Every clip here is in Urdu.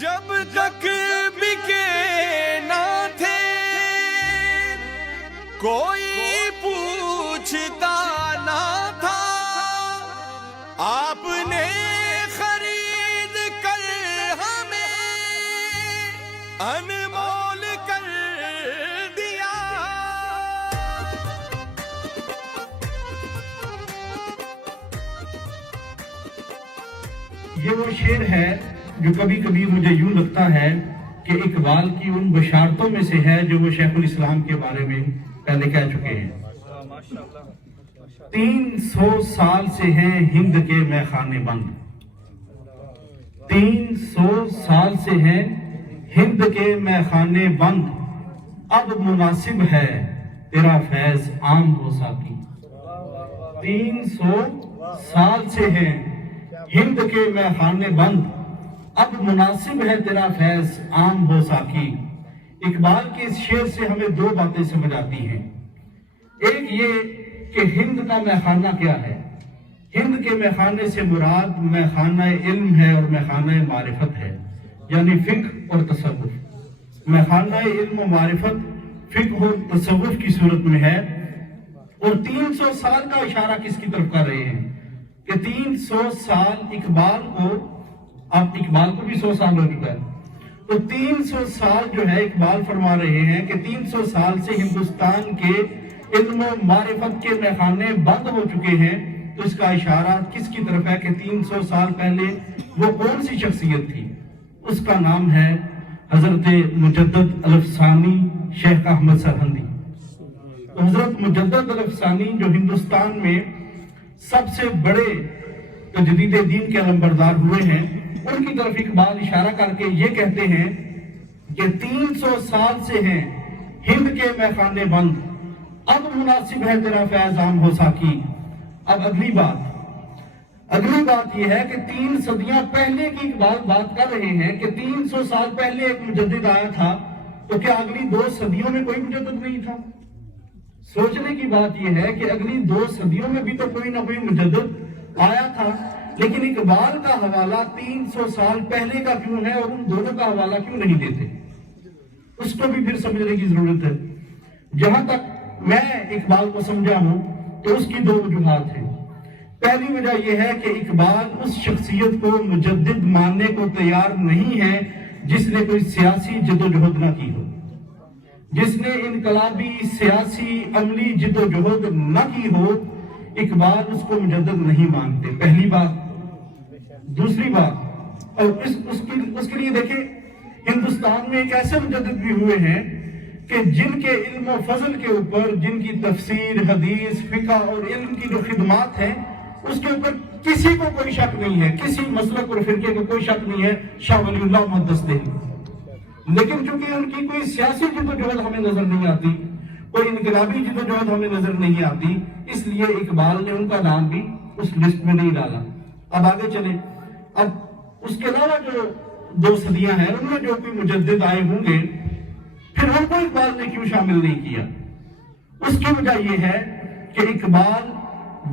جب تک بکے نہ تھے کوئی پوچھتا نہ تھا، آپ نے خرید کر ہمیں انمول کر دیا۔ یہ وہ شعر ہے جو کبھی کبھی مجھے یوں لگتا ہے کہ اقبال کی ان بشارتوں میں سے ہے جو وہ شیخ الاسلام کے بارے میں پہلے کہہ چکے ہیں۔ 300 سال سے ہیں ہند کے میخانے بند، 300 سال سے ہیں ہند کے میخانے بند، اب مناسب ہے تیرا فیض عام ہو ساقی۔ 300 سال سے ہیں ہند کے میخانے بند، اب مناسب ہے تیرا فیض عام ہو ساقی۔ اقبال کے اس شعر سے ہمیں دو باتیں سمجھ آتی ہیں۔ ایک یہ کہ ہند کا میخانہ کیا ہے۔ ہند کے میخانے سے مراد میخانہ علم ہے اور میخانہ معرفت ہے، یعنی فقہ اور تصوف۔ میخانہ علم و معرفت فقہ اور تصوف کی صورت میں ہے، اور 300 سال کا اشارہ کس کی طرف کر رہے ہیں کہ 300 سال اقبال کو، اب اقبال کو بھی 100 سال ہو چکا ہے، تو 300 سال جو ہے اقبال فرما رہے ہیں کہ 300 سال سے ہندوستان کے علم و معرفت کے میخانے بند ہو چکے ہیں۔ تو اس کا اشارہ کس کی طرف ہے کہ 300 سال پہلے وہ کون سی شخصیت تھی؟ اس کا نام ہے حضرت مجدد الافسانی شیخ احمد سرہندی۔ تو حضرت مجدد الافسانی جو ہندوستان میں سب سے بڑے تجدید دین کے علمبردار ہوئے ہیں، ان کی طرف اقبال اشارہ کر کے یہ کہتے ہیں کہ 300 سال سے ہیں ہند کے میخانے بند، اب مناسب ہے تیرا فیض عام ہو ساقی۔ اب اگلی بات یہ ہے کہ 3 صدیاں پہلے کی اقبال بات کر رہے ہیں کہ 300 سال پہلے ایک مجدد آیا تھا، تو کیا اگلی 2 صدیوں میں کوئی مجدد نہیں تھا؟ سوچنے کی بات یہ ہے کہ اگلی 2 صدیوں میں بھی تو کوئی نہ کوئی مجدد آیا تھا، لیکن اقبال کا حوالہ 300 سال پہلے کا کیوں ہے اور ان دونوں کا حوالہ کیوں نہیں دیتے؟ اس کو بھی پھر سمجھنے کی ضرورت ہے۔ جہاں تک میں اقبال کو سمجھا ہوں تو اس کی 2 وجوہات ہیں۔ پہلی وجہ یہ ہے کہ اقبال اس شخصیت کو مجدد ماننے کو تیار نہیں ہے جس نے کوئی سیاسی جدوجہد نہ کی ہو، جس نے انقلابی سیاسی عملی جدوجہد نہ کی ہو، اقبال اس کو مجدد نہیں مانتے، پہلی بات۔ دوسری بات، اور اس کے لیے دیکھیں ہندوستان میں ایک ایسے مجدد بھی ہوئے ہیں کہ جن کے علم و فضل کے اوپر، جن کی تفسیر، حدیث، فقہ اور علم کی جو خدمات ہیں، اس کے اوپر کسی کو کوئی شک نہیں ہے، کسی مسلک اور فرقے کو کوئی شک نہیں ہے، شاہ ولی اللہ محدث دہلوی۔ لیکن چونکہ ان کی کوئی سیاسی جدوجہد ہمیں نظر نہیں آتی، کوئی انقلابی جدوجہد ہمیں نظر نہیں آتی، اس لیے اقبال نے ان کا نام بھی اس لسٹ میں نہیں ڈالا۔ اب آگے چلیں، اب اس کے علاوہ جو 2 صدیاں ہیں ان میں جو کوئی مجدد آئے ہوں گے، پھر ان کو اقبال نے کیوں شامل نہیں کیا؟ اس کی وجہ یہ ہے کہ اقبال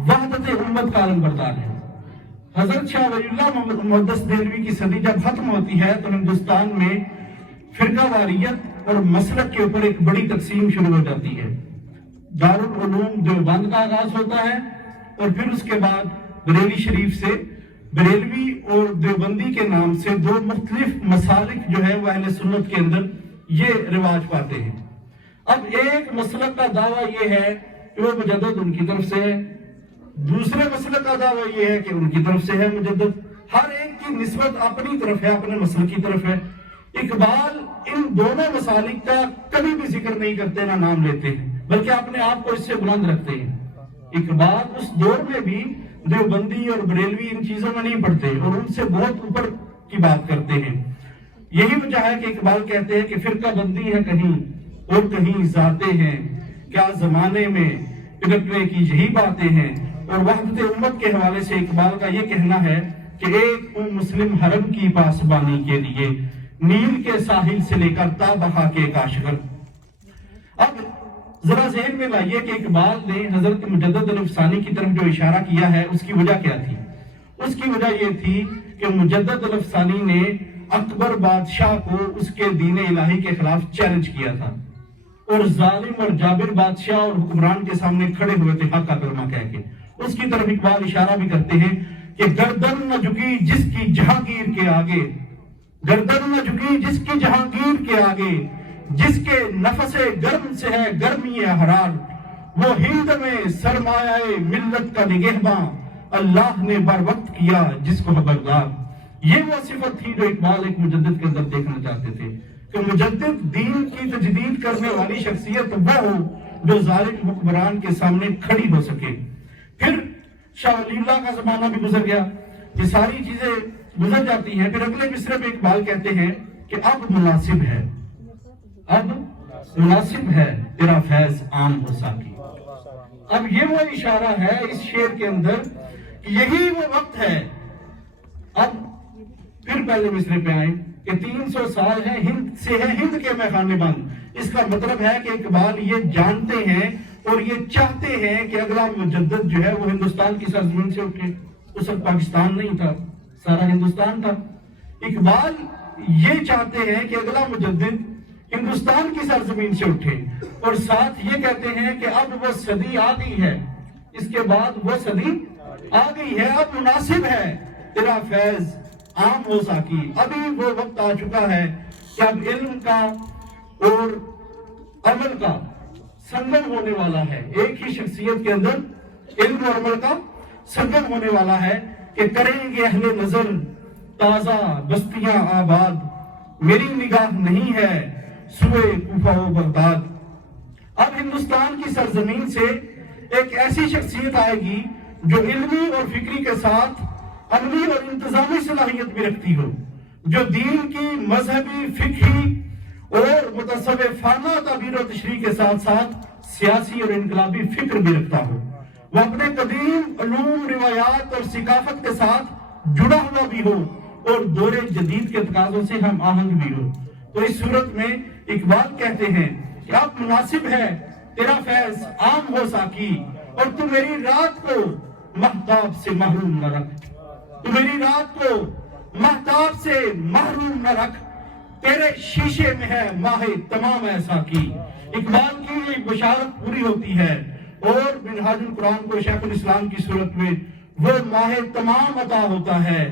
وحدت امت کا علمبردار ہے۔ حضرت شاہ ولی اللہ محدث دہلوی کی صدی جب ختم ہوتی ہے تو ہندوستان میں فرقہ واریت اور مسلک کے اوپر ایک بڑی تقسیم شروع ہو جاتی ہے۔ دارالعلوم دیوبند کا آغاز ہوتا ہے، اور پھر اس کے بعد بریلی شریف سے بریلوی اور دیوبندی کے نام سے 2 مختلف مسالک جو ہے وہ اہل سنت کے اندر یہ رواج پاتے ہیں۔ اب ایک مسلک کا دعویٰ یہ ہے کہ وہ مجدد ان کی طرف سے ہے، دوسرے مسلک کا دعویٰ یہ ہے کہ ان کی طرف سے ہے مجدد، ہر ایک کی نسبت اپنی طرف ہے، اپنے مسلک کی طرف ہے۔ اقبال ان دونوں مسالک کا کبھی بھی ذکر نہیں کرتے، نہ نام لیتے ہیں، بلکہ اپنے آپ کو اس سے بلند رکھتے ہیں۔ اقبال اس دور میں بھی دیوبندی اور بریلوی ان چیزوں میں نہیں پڑھتے اور ان سے بہت اوپر کی بات کرتے ہیں۔ یہی وجہ ہے کہ اقبال کہتے ہیں کہ فرقہ بندی ہے کہیں اور کہیں ذاتیں ہیں، کیا زمانے میں پلٹنے کی یہی باتیں ہیں۔ اور وحدت امت کے حوالے سے اقبال کا یہ کہنا ہے کہ ایک مسلم حرم کی پاسبانی کے لیے نیل کے ساحل سے لے کر تا بہا کے کاشغر۔ اب ذرا ذہن میں لائیے کہ اقبال نے حضرت مجدد الافسانی کی طرف جو اشارہ کیا ہے اس کی وجہ کیا تھی؟ اس کی وجہ یہ تھی کہ مجدد الافسانی نے اکبر بادشاہ کو اس کے دین الہی کے خلاف چیلنج کیا تھا، اور ظالم اور جابر بادشاہ اور حکمران کے سامنے کھڑے ہوئے تھے حق کا کلمہ کہہ کے۔ اس کی طرف اقبال اشارہ بھی کرتے ہیں کہ گردن نہ جھکی جس کی جہانگیر کے آگے، گردن نہ جھکی جس کی جہانگیر کے آگے، جس کے نفس گرم سے ہے گرمی احرار، وہ ہند میں سرمایہ ملت کا نگہباں، اللہ نے بر وقت کیا جس کو خبردار۔ یہ وہ صفت تھی جو اقبال ایک مجدد کے اندر دیکھنا چاہتے تھے، کہ مجدد دین کی تجدید کرنے والی شخصیت وہ ہو جو ظالم حکمران کے سامنے کھڑی ہو سکے۔ پھر شاہ ولی اللہ کا زمانہ بھی گزر گیا، یہ ساری چیزیں گزر جاتی ہیں۔ پھر اگلے مصرے میں اقبال کہتے ہیں کہ اب مناسب ہے، اب مناسب ہے تیرا فیض عام ہو ساکی۔ اب یہ وہ اشارہ ہے اس شعر کے اندر کہ یہی وہ وقت ہے۔ اب پھر پہلے مصرے پہ آئیں کہ 300 سال ہے ہند سے ہے ہند کے میخانے بند۔ اس کا مطلب ہے کہ اقبال یہ جانتے ہیں اور یہ چاہتے ہیں کہ اگلا مجدد جو ہے وہ ہندوستان کی سرزمین سے اٹھے۔ اس وقت پاکستان نہیں تھا، سارا ہندوستان تھا۔ اقبال یہ چاہتے ہیں کہ اگلا مجدد ہندوستان کی سرزمین سے اٹھے، اور ساتھ یہ کہتے ہیں کہ اب وہ صدی آ گئی ہے، اس کے بعد وہ صدی آ گئی ہے، اب مناسب ہے تیرا فیض عام ہو ساکی۔ ابھی وہ وقت آ چکا ہے کہ اب علم کا اور عمل کا سنگم ہونے والا ہے، ایک ہی شخصیت کے اندر علم اور عمل کا سنگم ہونے والا ہے، کہ کریں گے اہل نظر تازہ بستیاں آباد، میری نگاہ نہیں ہے سوئے کوفہ و بغداد۔ اب ہندوستان کی سرزمین سے ایک ایسی شخصیت آئے گی جو علمی اور فکری کے ساتھ عملی اور انتظامی صلاحیت بھی رکھتی ہو، جو دین کی مذہبی، فقہی اور متصوفانہ تعبیر و تشریح کے ساتھ ساتھ سیاسی اور انقلابی فکر بھی رکھتا ہو، وہ اپنے قدیم علوم، روایات اور ثقافت کے ساتھ جڑا ہوا بھی ہو، اور دور جدید کے تقاضوں سے ہم آہنگ بھی ہو۔ تو اس صورت میں اقبال کہتے ہیں کہ اب مناسب ہے تیرا فیض عام ہو ساکی، اور تو میری رات کو مہتاب سے محروم نہ رکھ، تو میری رات کو مہتاب سے محروم نہ رکھ، تیرے شیشے میں ہے ماہ تمام ایسا کی۔ اقبال کی یہ بشارت پوری ہوتی ہے، اور منہاج القرآن کو شیخ الاسلام کی صورت میں وہ ماہ تمام عطا ہوتا ہے،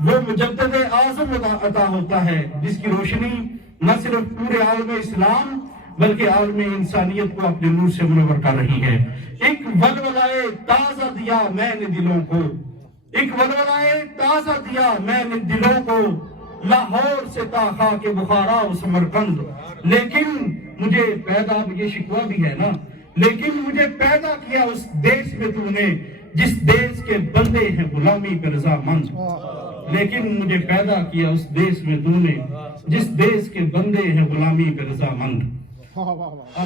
وہ مجدد اعظم عطا ہوتا ہے، جس کی روشنی نہ صرف پورے عالم اسلام بلکہ عالم انسانیت کو اپنے نور سے منور کر رہی ہے۔ ایک ولولائے تازہ دیا میں نے دلوں کو، ایک ولولائے تازہ دیا میں نے دلوں کو، لاہور سے تا خاک بخارا و سمرقند، لیکن مجھے پیدا، یہ شکوہ بھی ہے نا، لیکن مجھے پیدا کیا اس دیش میں تو نے جس دیش کے بندے ہیں غلامی پر رضامند، لیکن مجھے پیدا کیا اس دیش میں تو نے جس دیش کے بندے ہیں غلامی پر رضامند۔ واہ واہ واہ۔